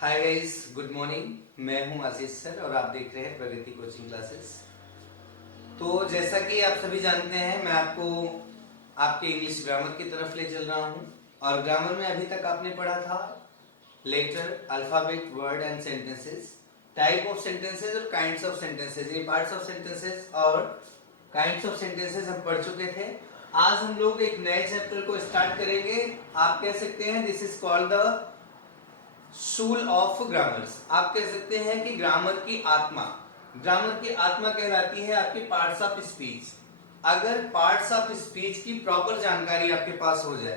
Hi guys, good morning. मैं हूं आशीष sir और आप देख रहे हैं प्रगति कोचिंग क्लासेस। तो जैसा कि आप सभी जानते हैं, मैं आपको आपके इंग्लिश ग्रामर की तरफ ले चल रहा हूं। और ग्रामर में अभी तक आपने पढ़ा था letter, alphabet, word and sentences, type of sentences और काइंड्स ऑफ सेंटेंसेस। ये पार्ट्स ऑफ सेंटेंसेस और काइंड्स ऑफ सेंटेंसेस हम पढ़ चुके थे। आज हम लोग एक नए चैप्टर को स्टार्ट करेंगे। आप कह सकते हैं दिस इज कॉल्ड द सूल ऑफ ग्रामर्स। आप कह सकते हैं कि ग्रामर की आत्मा। ग्रामर की आत्मा कहलाती है आपकी पार्ट्स ऑफ स्पीच। अगर पार्ट्स ऑफ स्पीच की प्रॉपर जानकारी आपके पास हो जाए,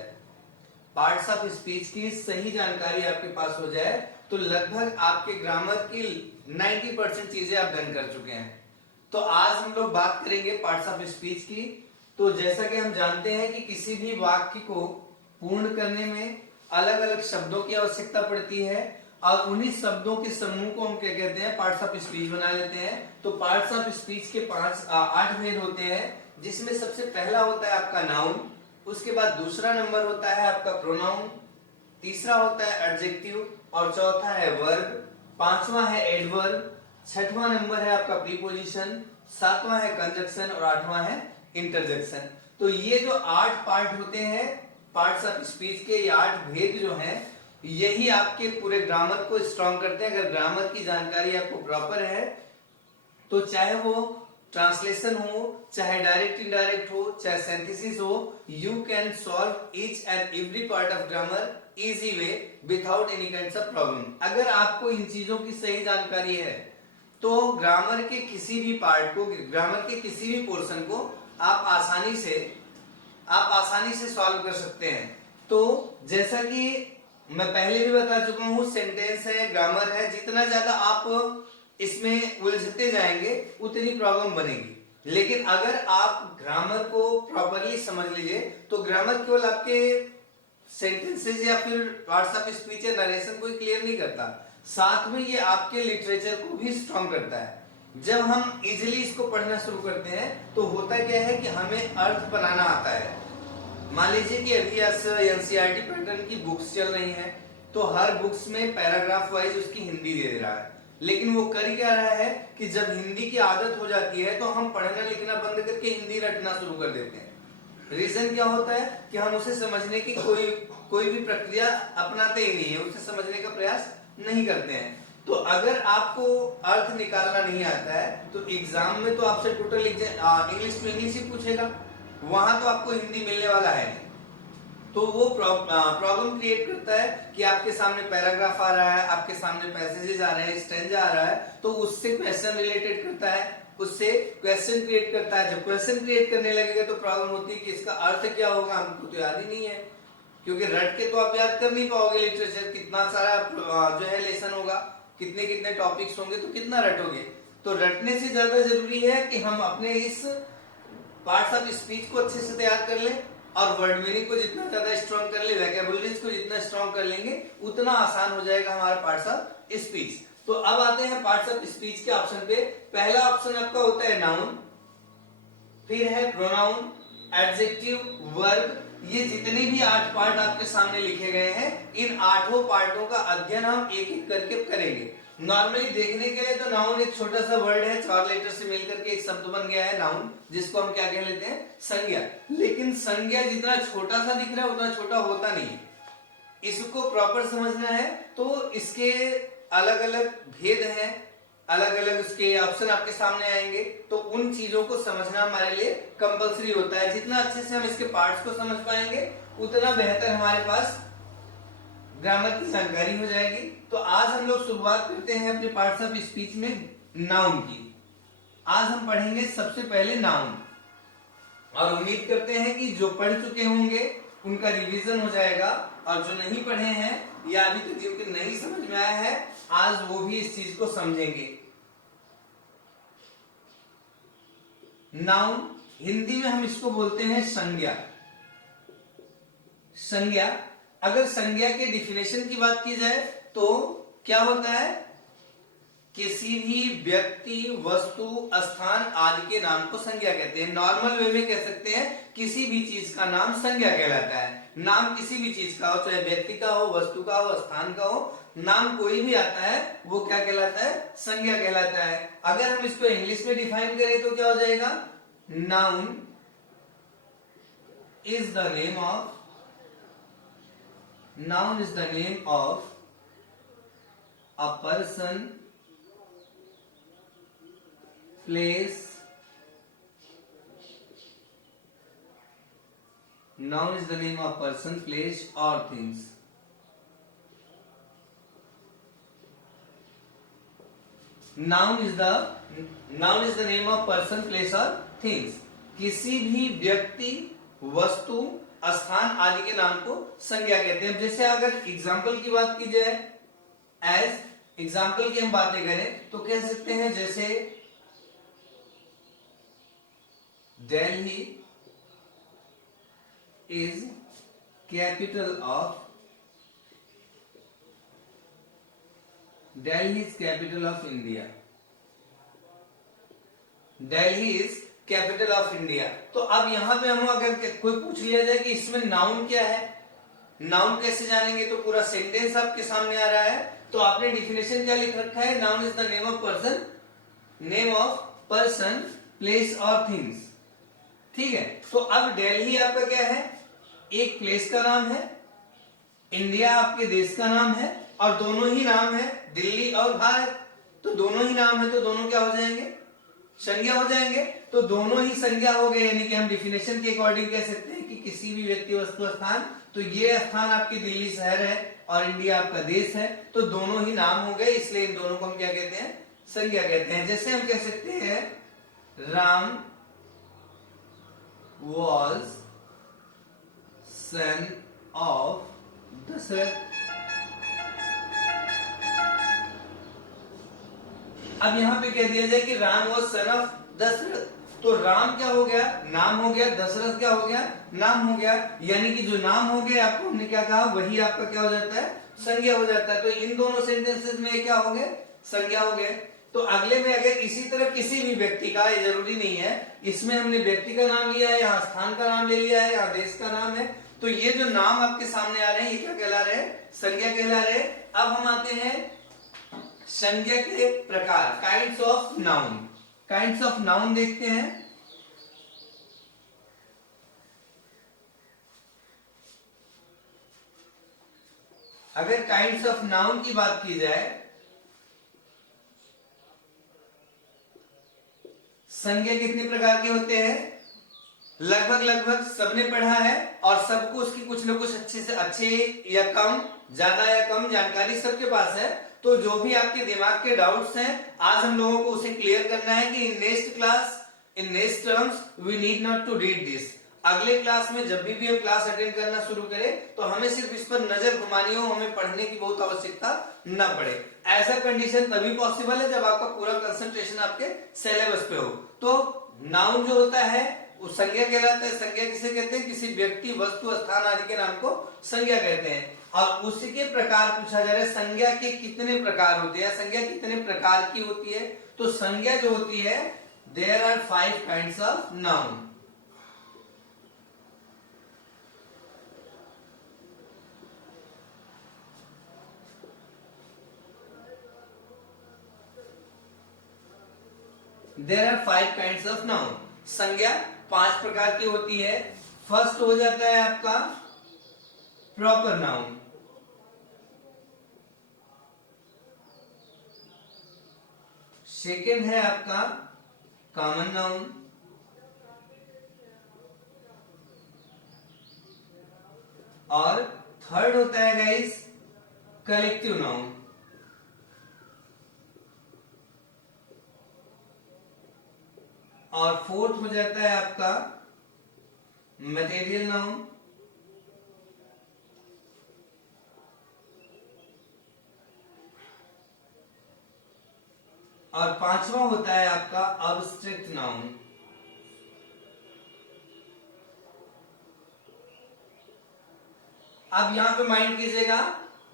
पार्ट्स ऑफ स्पीच की सही जानकारी आपके पास हो जाए, तो लगभग आपके ग्रामर की 90% चीजें आप डन कर चुके हैं। तो आज हम लोग बात करेंगे पार्ट्स ऑफ स्पीच की। तो जैसा कि हम जानते हैं कि किसी भी वाक्य को पूर्ण करने में अलग अलग शब्दों की आवश्यकता पड़ती है और उन्हीं शब्दों के समूह को हम क्या कहते हैं, पार्ट्स ऑफ स्पीच बना लेते हैं। तो पार्ट्स ऑफ स्पीच के 8 भेद होते हैं, जिसमें सबसे पहला होता है आपका नाउन, उसके बाद दूसरा नंबर होता है आपका प्रोनाउन, तीसरा होता है एडजेक्टिव और चौथा है वर्ब, पांचवा है एडवर्ब, छठवां नंबर है आपका प्रीपोजिशन, सातवां है कंजक्शन और आठवां है इंटरजेक्शन। तो ये जो 8 पार्ट होते हैं पार्ट्स ऑफ स्पीच के, ये 8 भेद जो हैं, यही आपके पूरे ग्रामर को स्ट्रॉन्ग करते हैं। अगर ग्रामर की जानकारी आपको प्रॉपर है तो चाहे वो ट्रांसलेशन हो, चाहे डायरेक्ट इनडायरेक्ट हो, चाहे सिंथेसिस हो, you can solve each and every part of grammar easy way without any kind of problem. अगर आपको इन चीजों की सही जानकारी है तो ग्रामर के किसी भी पार्ट को, ग्रामर के किसी भी पोर्शन को आप आसानी से सॉल्व कर सकते हैं। तो जैसा कि मैं पहले भी बता चुका हूं, सेंटेंस है, ग्रामर है, जितना ज्यादा आप इसमें उलझते जाएंगे उतनी प्रॉब्लम बनेगी। लेकिन अगर आप ग्रामर को प्रॉपरली समझ लीजिए तो ग्रामर केवल आपके सेंटेंसेस या फिर पार्ट्स ऑफ स्पीच या नरेशन को क्लियर नहीं करता, साथ में ये आपके लिटरेचर को भी स्ट्रॉन्ग करता है। जब हम इजिली इसको पढ़ना शुरू करते हैं तो होता क्या है कि हमें अर्थ बनाना आता है। मान लीजिए कि अभी एनसीईआरटी पैटर्न की बुक्स चल रही हैं, तो हर बुक्स में पैराग्राफ वाइज उसकी हिंदी दे रहा है, लेकिन वो कर क्या रहा है कि जब हिंदी की आदत हो जाती है तो हम पढ़ना लिखना बंद करके हिंदी रटना शुरू कर देते हैं। रीजन क्या होता है कि हम उसे समझने की कोई भी प्रक्रिया अपनाते ही नहीं है, उसे समझने का प्रयास नहीं करते हैं। तो अगर आपको अर्थ निकालना नहीं आता है तो एग्जाम में तो आपसे टोटल इंग्लिश टू इंग्लिश ही पूछेगा, वहां तो आपको हिंदी मिलने वाला है नहीं। तो वो प्रॉब्लम क्रिएट करता है कि आपके सामने पैराग्राफ आ रहा है, आपके सामने पैसेजेस आ रहे हैं, स्टेंजा आ रहा है, तो उससे क्वेश्चन रिलेटेड करता है, उससे क्वेश्चन क्रिएट करता है। जब क्वेश्चन क्रिएट करने लगेगा तो प्रॉब्लम होती है कि इसका अर्थ क्या होगा, हमको तो याद ही नहीं है, क्योंकि रट के तो आप याद कर नहीं पाओगे। लिटरेचर कितना सारा जो है लेसन होगा, कितने कितने टॉपिक्स होंगे, तो कितना रटोगे। तो रटने से ज्यादा जरूरी है कि हम अपने इस पार्ट्स ऑफ स्पीच को अच्छे से तैयार कर लें और वर्ड मीनिंग को जितना ज्यादा स्ट्रॉन्ग कर ले, वोकैबुलरीज को जितना स्ट्रॉन्ग कर लेंगे उतना आसान हो जाएगा हमारा पार्ट्स ऑफ स्पीच। तो अब आते हैं पार्ट्स ऑफ स्पीच के ऑप्शन पे। पहला ऑप्शन आपका होता है नाउन, फिर है प्रोनाउन, एडजेक्टिव, वर्ब। ये जितने भी 8 पार्ट आपके सामने लिखे गए हैं, इन 8 पार्टों का अध्ययन हम एक एक करके करेंगे। नॉर्मली देखने के लिए तो नाउन एक छोटा सा वर्ड है, 4 लेटर से मिलकर के एक शब्द बन गया है नाउन, जिसको हम क्या कह लेते हैं, संज्ञा। लेकिन संज्ञा जितना छोटा सा दिख रहा है उतना छोटा होता नहीं है। इसको प्रॉपर समझना है तो इसके अलग अलग भेद हैं, अलग अलग उसके ऑप्शन आपके सामने आएंगे, तो उन चीजों को समझना हमारे लिए कंपलसरी होता है। जितना अच्छे से हम इसके पार्ट्स को समझ पाएंगे उतना बेहतर हमारे पास ग्रामर की जानकारी हो जाएगी। तो आज हम लोग शुरुआत करते हैं अपने पार्ट्स ऑफ स्पीच में नाउन की। आज हम पढ़ेंगे सबसे पहले नाउन, और उम्मीद करते हैं कि जो पढ़ चुके होंगे उनका रिवीजन हो जाएगा, और जो नहीं पढ़े हैं या अभी तक जिनके नहीं समझ में आया है, आज वो भी इस चीज को समझेंगे। नाउन हिंदी में हम इसको बोलते हैं संज्ञा। संज्ञा, अगर संज्ञा के डिफिनेशन की बात की जाए तो क्या होता है, किसी भी व्यक्ति, वस्तु, स्थान आदि के नाम को संज्ञा कहते हैं। नॉर्मल वे में कह सकते हैं किसी भी चीज का नाम संज्ञा कहलाता है। नाम किसी भी चीज का हो, चाहे व्यक्ति का हो, वस्तु का हो, स्थान का हो, नाम कोई भी आता है वो क्या कहलाता है, संज्ञा कहलाता है। अगर हम इसको इंग्लिश में डिफाइन करें तो क्या हो जाएगा, noun is the name of, noun is the name of a person, place, noun is the name of person, place or things. Noun is the name of person, place or things. किसी भी व्यक्ति, वस्तु, स्थान आदि के नाम को संज्ञा कहते हैं। जैसे अगर एग्जाम्पल की बात की जाए, एज एग्जाम्पल की हम बातें करें तो कह सकते हैं जैसे Delhi is capital of, Delhi is capital of India, Delhi is capital of India. तो अब यहां पे हम अगर कोई पूछ लिया जाए कि इसमें नाउन क्या है, नाउन कैसे जानेंगे, तो पूरा सेंटेंस आपके सामने आ रहा है। तो आपने डिफिनेशन क्या लिख रखा है, noun is the name of person, name of person, place और थिंग्स। ठीक है, तो अब दिल्ली आपका क्या है, एक प्लेस का नाम है, इंडिया आपके देश का नाम है, और दोनों ही नाम है दिल्ली और भारत। तो दोनों ही नाम है तो दोनों क्या हो जाएंगे, संज्ञा हो जाएंगे। तो दोनों ही संज्ञा हो गए, यानी कि हम डिफिनेशन के अकॉर्डिंग कह सकते हैं कि किसी भी व्यक्ति, वस्तु, स्थान, तो ये स्थान आपकी दिल्ली शहर है और इंडिया आपका देश है, तो दोनों ही नाम हो गए, इसलिए इन दोनों को हम क्या कहते हैं, संज्ञा कहते हैं। जैसे हम कह सकते हैं Ram was son of Dasharath. अब यहां पे कह दिया जाए कि Ram was son of Dasharath, तो राम क्या हो गया, नाम हो गया, दशरथ क्या हो गया, नाम हो गया, यानी कि जो नाम हो गया आपको हमने क्या कहा, वही आपका क्या हो जाता है, संज्ञा हो जाता है। तो इन दोनों सेंटेंसेस में क्या हो गए, संज्ञा हो गए। तो अगले में अगर इसी तरह किसी भी व्यक्ति का, ये जरूरी नहीं है, इसमें हमने व्यक्ति का नाम लिया है, यहाँ स्थान का नाम ले लिया है, यहाँ देश का नाम है, तो ये जो नाम आपके सामने आ रहे हैं ये क्या कहला रहे हैं, संज्ञा कहला रहे हैं। अब हम आते हैं संज्ञा के प्रकार, kinds of noun. Kinds of noun देखते हैं। अगर काइंड्स ऑफ नाउन की बात की जाए, संज्ञा कितने प्रकार के होते हैं, लगभग सबने पढ़ा है और सबको उसकी कुछ न कुछ अच्छे या कम, ज्यादा या कम जानकारी सबके पास है। तो जो भी आपके दिमाग के डाउट्स हैं, आज हम लोगों को उसे क्लियर करना है कि in next class, in next terms we need not to read this. अगले क्लास में जब भी हम क्लास अटेंड करना शुरू करें तो हमें सिर्फ इस पर नजर घुमानी हो, हमें पढ़ने की बहुत आवश्यकता न पड़े। ऐसा कंडीशन तभी पॉसिबल है जब आपका पूरा कंसंट्रेशन आपके सिलेबस पे हो। तो नाउन जो होता है वो संज्ञा कहलाता है। संज्ञा किसे कहते हैं, किसी व्यक्ति, वस्तु, स्थान आदि के नाम को संज्ञा कहते हैं। और उसी के प्रकार पूछा जा रहा है, संज्ञा के कितने प्रकार होते हैं, संज्ञा कितने प्रकार की होती है। तो संज्ञा जो होती है, there are 5 kinds of noun. There are 5 kinds of noun. संज्ञा 5 प्रकार की होती है। फर्स्ट हो जाता है आपका प्रॉपर नाउन। सेकेंड है आपका कॉमन नाउन। और थर्ड होता है गाइस कलेक्टिव नाउन। और फोर्थ हो जाता है आपका मटेरियल नाउन। और पांचवा होता है आपका अब्स्ट्रैक्ट नाउन। अब यहां पे माइंड कीजिएगा,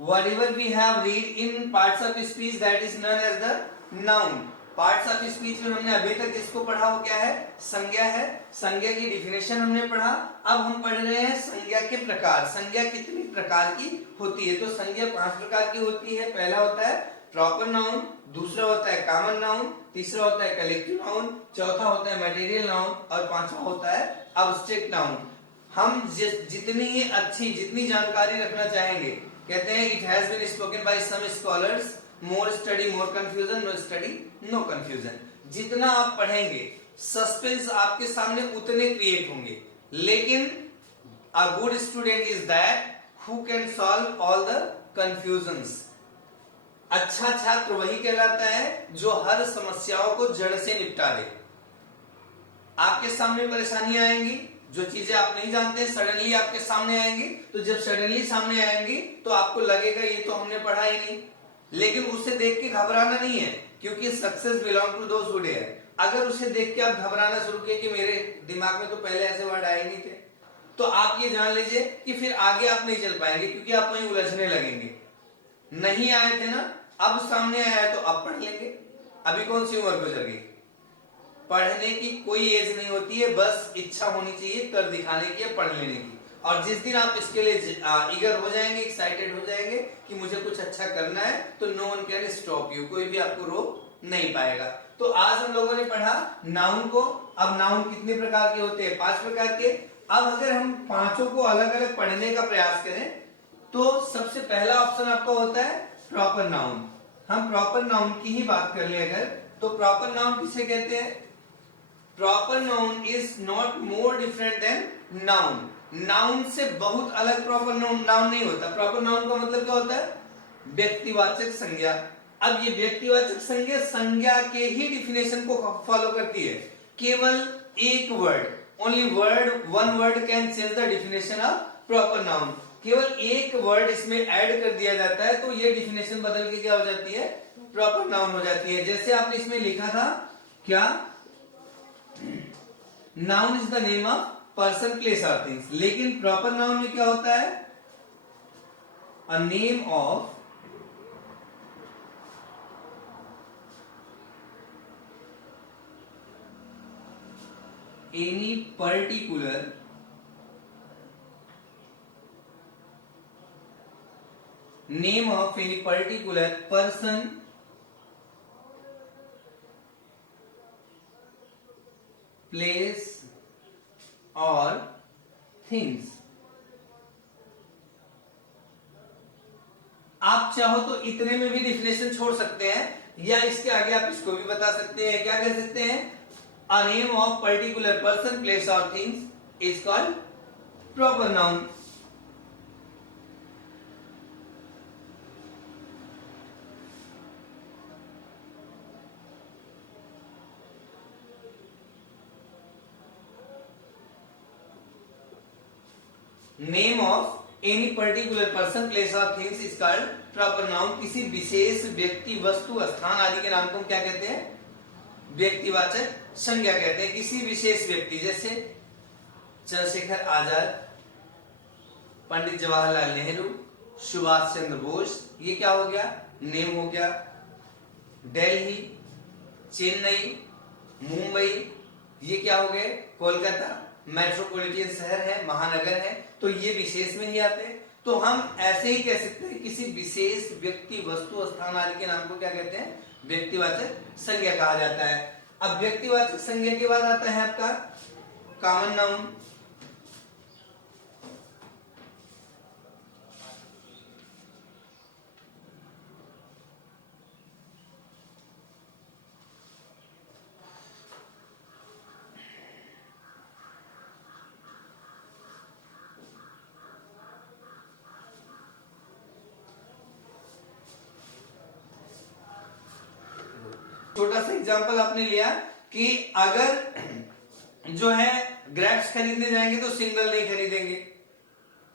whatever we have read in parts of speech that is known as the noun. Parts of speech में हमने अभी तक जिसको पढ़ा वो क्या है, संज्ञा है। संज्ञा की डिफिनेशन हमने पढ़ा। अब हम पढ़ रहे हैं संज्ञा के प्रकार। संज्ञा कितनी प्रकार की होती है? तो संज्ञा 5 प्रकार की होती है। पहला होता है प्रॉपर नाउन, दूसरा होता है कॉमन नाउन, तीसरा होता है कलेक्टिव नाउन, चौथा होता है मटेरियल नाउन और पांचवा होता है अब्स्ट्रैक्ट नाउन। हम जितनी ही अच्छी जितनी जानकारी रखना चाहेंगे, कहते हैं it has been spoken by some scholars, more study more confusion, no study no confusion. जितना आप पढ़ेंगे सस्पेंस आपके सामने उतने क्रिएट होंगे, लेकिन a good student is that who can solve all the confusions. अच्छा छात्र वही कहलाता है जो हर समस्याओं को जड़ से निपटा दे। आपके सामने परेशानियां आएंगी, जो चीजें आप नहीं जानते सडनली आपके सामने आएंगी, तो जब सडनली सामने आएंगी तो आपको लगेगा ये तो हमने पढ़ा ही नहीं, लेकिन उसे देख के घबराना नहीं है, क्योंकि success belong to those who dare. अगर उसे देख के आप घबराना शुरू किए कि मेरे दिमाग में तो पहले ऐसे वर्ड आए नहीं थे, तो आप ये जान लीजिए कि फिर आगे आप नहीं चल पाएंगे, क्योंकि आप वहीं उलझने लगेंगे। नहीं आए थे ना, अब सामने आया है तो अब पढ़ लेंगे। अभी कौन सी उम्र गुजर गई? पढ़ने की कोई एज नहीं होती है, बस इच्छा होनी चाहिए कर दिखाने की, पढ़ लेने की। और जिस दिन आप इसके लिए ईगर हो जाएंगे, एक्साइटेड हो जाएंगे कि मुझे कुछ अच्छा करना है, तो no one can stop you, कोई भी आपको रोक नहीं पाएगा। तो आज हम लोगों ने पढ़ा नाउन को। अब नाउन कितने प्रकार के होते हैं? 5 प्रकार के। अब अगर हम पांचों को अलग अलग पढ़ने का प्रयास करें, तो सबसे पहला ऑप्शन आपका होता है प्रॉपर नाउन। हम प्रॉपर नाउन की ही बात कर ले अगर, तो प्रॉपर नाउन किसे कहते हैं? Proper noun is not more different than noun. Noun से बहुत अलग प्रॉपर नाउन नहीं होता। प्रॉपर नाउन का मतलब क्या होता है? व्यक्तिवाचक संज्ञा। अब ये व्यक्तिवाचक संज्ञा के ही डिफिनेशन को फॉलो करती है। केवल एक word, only one word can change the definition of proper noun. केवल एक वर्ड इसमें ऐड कर दिया जाता है तो ये डिफिनेशन बदल के क्या हो जाती है? प्रॉपर नाउन हो जाती है। जैसे आपने इसमें लिखा था क्या? Noun is the name of person place और थिंग्स, लेकिन प्रॉपर नाउन में क्या होता है? A name of any particular name of any particular person, place or things। आप चाहो तो इतने में भी डिफिनेशन छोड़ सकते हैं, या इसके आगे आप इसको भी बता सकते हैं। क्या कह सकते हैं? A name of particular person, place or things is called proper noun। Name of any particular person place of things is called proper noun. किसी विशेष व्यक्ति वस्तु स्थान आदि के नाम को हम क्या कहते हैं? व्यक्तिवाचक संज्ञा कहते हैं। किसी विशेष व्यक्ति, जैसे चंद्रशेखर आजाद, पंडित जवाहरलाल नेहरू, सुभाष चंद्र बोस, ये क्या हो गया? नेम हो गया। दिल्ली, चेन्नई, मुंबई, ये क्या हो गए? कोलकाता, मेट्रोपॉलिटन शहर है, महानगर है, तो ये विशेष में ही आते हैं। तो हम ऐसे ही कह सकते हैं किसी विशेष व्यक्ति वस्तु स्थान आदि के नाम को क्या कहते हैं? व्यक्तिवाचक संज्ञा कहा जाता है। अब व्यक्तिवाचक संज्ञा के बाद आता है आपका कॉमन नाउन। छोटा सा एग्जांपल आपने लिया कि अगर जो है ग्रेप्स खरीदने जाएंगे तो सिंगल नहीं खरीदेंगे,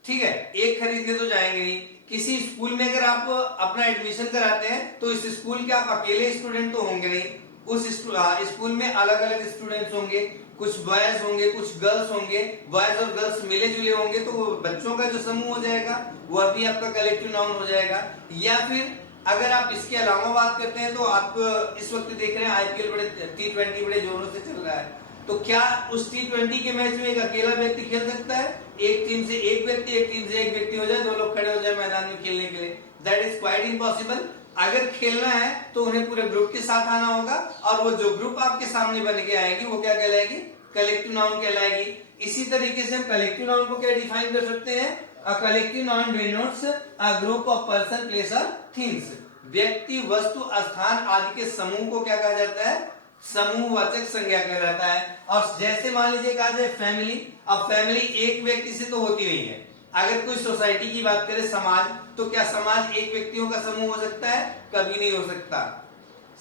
ठीक है, एक खरीदने तो जाएंगे नहीं। किसी स्कूल में अगर आप अपना एडमिशन कराते हैं तो इस स्कूल के आप अकेले स्टूडेंट तो होंगे नहीं, उस स्कूल में अलग अलग स्टूडेंट्स होंगे, कुछ बॉयज होंगे कुछ गर्ल्स होंगे, बॉयज और गर्ल्स मिले जुले होंगे, तो बच्चों का जो समूह हो जाएगा वह भी आपका कलेक्टिव नाउन हो जाएगा। या फिर अगर आप इसके अलावा बात करते हैं तो आप इस वक्त देख रहे हैं आईपीएल बड़े T20 बड़े जोरों से चल रहा है, तो क्या उस T20 के मैच में एक अकेला व्यक्ति खेल सकता है? एक टीम से एक व्यक्ति, एक टीम से एक व्यक्ति हो जाए, दो लोग खड़े हो जाए मैदान में खेलने के लिए, दैट इज क्वाइट इम्पॉसिबल। अगर खेलना है तो उन्हें पूरे ग्रुप के साथ आना होगा, और वो जो ग्रुप आपके सामने बन के आएगी वो क्या कहलाएगी? कलेक्टिव नाउन कहलाएगी। इसी तरीके से हम कलेक्टिव नाउन को क्या डिफाइन कर सकते हैं? A collective noun denotes a group of person, place और थिंग्स। व्यक्ति, वस्तु, स्थान आदि के समूह को क्या कहा जाता है? समूहवाचक संज्ञा कहलाता है। और जैसे मान लीजिए कहा जाए फैमिली, अब फैमिली एक व्यक्ति से तो होती नहीं है। अगर कोई सोसाइटी की बात करें, समाज, तो क्या समाज एक व्यक्तियों का समूह हो सकता है? कभी नहीं हो सकता।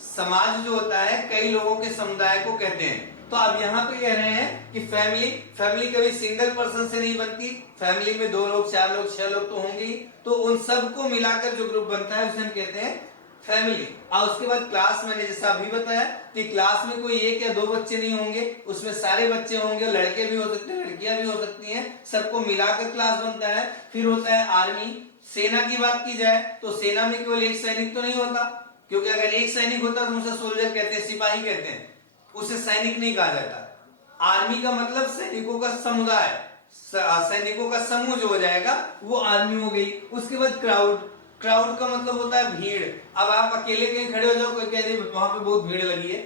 समाज जो होता है कई लोगों के समुदाय को कहते हैं। तो अब यहाँ पे कह रहे हैं कि फैमिली कभी सिंगल पर्सन से नहीं बनती। फैमिली में 2 लोग, 4 लोग, 6 लोग तो होंगे ही, तो उन सबको मिलाकर जो ग्रुप बनता है उसे हम कहते हैं फैमिली। और उसके बाद क्लास, मैंने जैसा अभी बताया कि क्लास में कोई 1 या 2 बच्चे नहीं होंगे, उसमें सारे बच्चे होंगे, लड़के भी हो सकते हैं, लड़कियां भी हो सकती हैं, सबको मिलाकर क्लास बनता है। फिर होता है आर्मी। सेना की बात की जाए तो सेना में केवल एक सैनिक तो नहीं होता, क्योंकि अगर एक सैनिक होता तो उसे सोल्जर कहते हैं, सिपाही कहते हैं, उसे सैनिक नहीं कहा जाता। आर्मी का मतलब सैनिकों का समुदाय, सैनिकों का समूह जो हो जाएगा वो आर्मी हो गई। उसके बाद क्राउड का मतलब होता है भीड़। अब आप अकेले कहीं खड़े हो जाओ, कोई कह दे वहां पे बहुत भीड़ लगी है,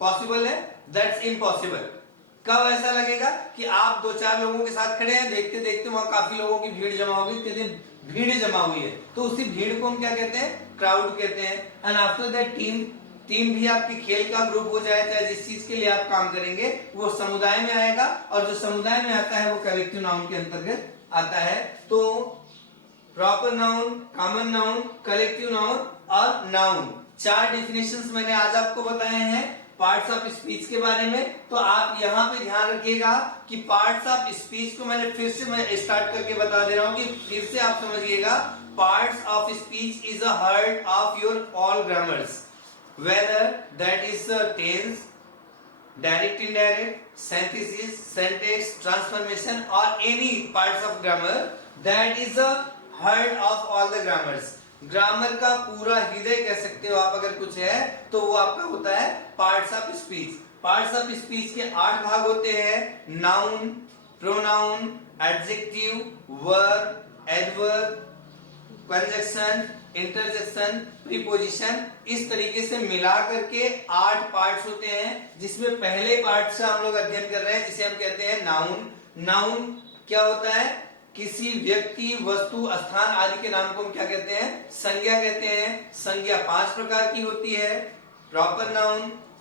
पॉसिबल है? That's impossible. कब ऐसा लगेगा कि आप 2-4 लोगों के साथ खड़े हैं, देखते देखते वहां काफी लोगों की भीड़ जमा होगी, कहते हैं भीड़ जमा हुई है, तो उसी भीड़ को हम क्या कहते हैं? क्राउड कहते हैं। एंड आफ्टर दैट टीम भी आपकी खेल का ग्रुप हो जाए, चाहे जिस चीज के लिए आप काम करेंगे वो समुदाय में आएगा, और जो समुदाय में आता है वो कलेक्टिव नाउन के अंतर्गत आता है। तो proper noun, common noun, collective noun और नाउन, 4 डेफिनेशंस मैंने आज आपको बताए हैं पार्ट्स ऑफ स्पीच के बारे में। तो आप यहाँ पे ध्यान रखिएगा कि पार्ट्स ऑफ स्पीच को मैंने फिर से मैं स्टार्ट करके बता दे रहा हूँ कि फिर से आप समझिएगा। Parts of speech is a heart of your all grammars, whether that is tense, direct, indirect, synthesis, syntax, transformation or any parts of grammar, that is a heart of all the grammars. Grammar का पूरा हृदय कह सकते हो आप अगर कुछ है तो वो आपका होता है parts of speech. Parts of speech के 8 भाग होते हैं: noun, pronoun, adjective, verb, adverb, conjunction, interjection, preposition. इस तरीके से मिला करके 8 पार्ट्स होते हैं, जिसमें पहले पार्ट से हम लोग अध्ययन कर रहे हैं जिसे हम कहते हैं नाउन। नाउन क्या होता है? किसी व्यक्ति, वस्तु, स्थान आदि के नाम को हम क्या कहते हैं? संज्ञा कहते हैं। संज्ञा 5 प्रकार की होती है: proper noun,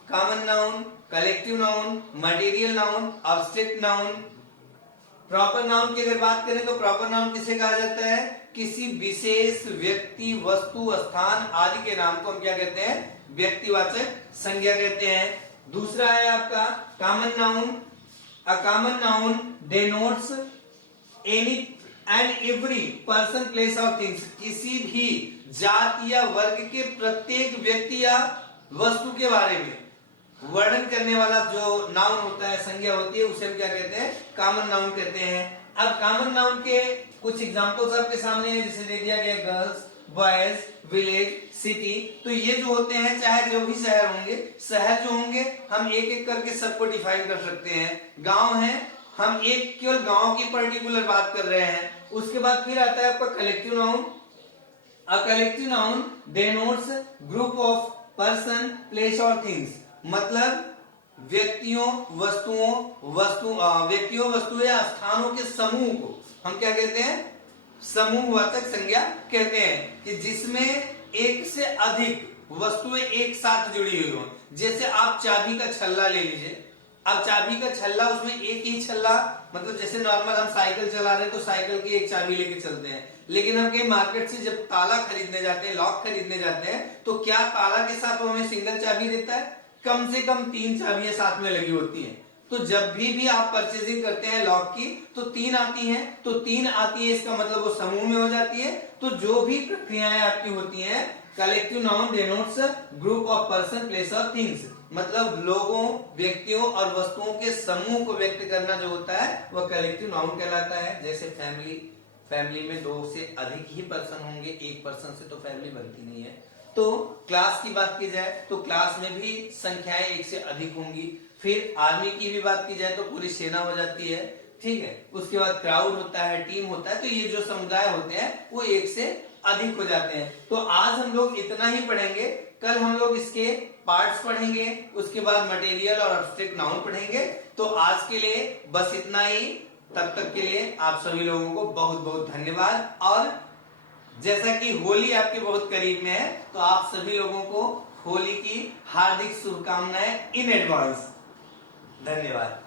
common noun, collective noun, material noun, abstract noun. Proper noun की अगर बात करें तो प्रॉपर नाउन किसे कहा जाता है? किसी विशेष व्यक्ति, वस्तु, स्थान आदि के नाम को हम क्या कहते हैं? व्यक्तिवाचक संज्ञा कहते हैं। दूसरा है आपका common noun. A common noun denotes any and every person, place और थिंग्स। किसी भी जाति या वर्ग के प्रत्येक व्यक्ति या वस्तु के बारे में वर्णन करने वाला जो नाउन होता है, संज्ञा होती है, उसे हम क्या कहते हैं? कॉमन नाउन कहते हैं। अब कॉमन नाउन के कुछ एग्जांपल्स आपके सामने है, जैसे दे दिया गया गर्ल्स, बॉयज, विलेज, सिटी। तो ये जो होते हैं, चाहे जो भी शहर होंगे, शहर जो होंगे हम एक एक करके सबको डिफाइन कर सकते हैं। गांव है, हम एक केवल गांव की पर्टिकुलर बात कर रहे हैं। उसके बाद फिर आता है आपका collective noun. A collective noun denotes group of person, place और थिंग्स। मतलब व्यक्तियों, वस्तुओं या स्थानों के समूह को हम क्या कहते हैं? समूहवाचक संज्ञा कहते हैं, कि जिसमें एक से अधिक वस्तुएं एक साथ जुड़ी हुई हो। जैसे आप चाबी का छल्ला ले लीजिए। अब चाबी का छल्ला, उसमें एक ही छल्ला, मतलब जैसे नॉर्मल हम साइकिल चला रहे हैं तो साइकिल की एक चाबी लेके चलते हैं, लेकिन हम कहीं मार्केट से जब ताला खरीदने जाते हैं, लॉक खरीदने जाते हैं, तो क्या ताला के साथ वो हमें सिंगल चाबी देता है? कम से कम 3 चाबियां साथ में लगी होती हैं। तो जब भी आप परचेजिंग करते हैं लॉक की, तो 3 आती हैं, तो 3 आती है, इसका मतलब वो समूह में हो जाती है। तो जो भी प्रक्रियाएं आपकी होती हैं, collective noun denotes group of person, place और थिंग्स। मतलब लोगों, व्यक्तियों और वस्तुओं के समूह को व्यक्त करना जो होता है वह कलेक्टिव नाउन कहलाता है। जैसे फैमिली, फैमिली में 2 से अधिक ही पर्सन होंगे, एक पर्सन से तो फैमिली बनती नहीं है। तो क्लास की बात की जाए तो क्लास में भी संख्याएं 1 से अधिक होंगी। फिर आर्मी की भी बात की जाए तो पूरी सेना हो जाती है, ठीक है। उसके बाद क्राउड होता है, टीम होता है, तो ये जो समुदाय होते हैं वो 1 से अधिक हो जाते हैं। तो आज हम लोग इतना ही पढ़ेंगे, कल हम लोग इसके पार्ट्स पढ़ेंगे, उसके बाद मटेरियल और एब्स्ट्रैक्ट नाउन पढ़ेंगे। तो आज के लिए बस इतना ही। तब तक के लिए आप सभी लोगों को बहुत बहुत धन्यवाद। और जैसा कि होली आपके बहुत करीब में है, तो आप सभी लोगों को होली की हार्दिक शुभकामनाएं इन एडवांस। धन्यवाद।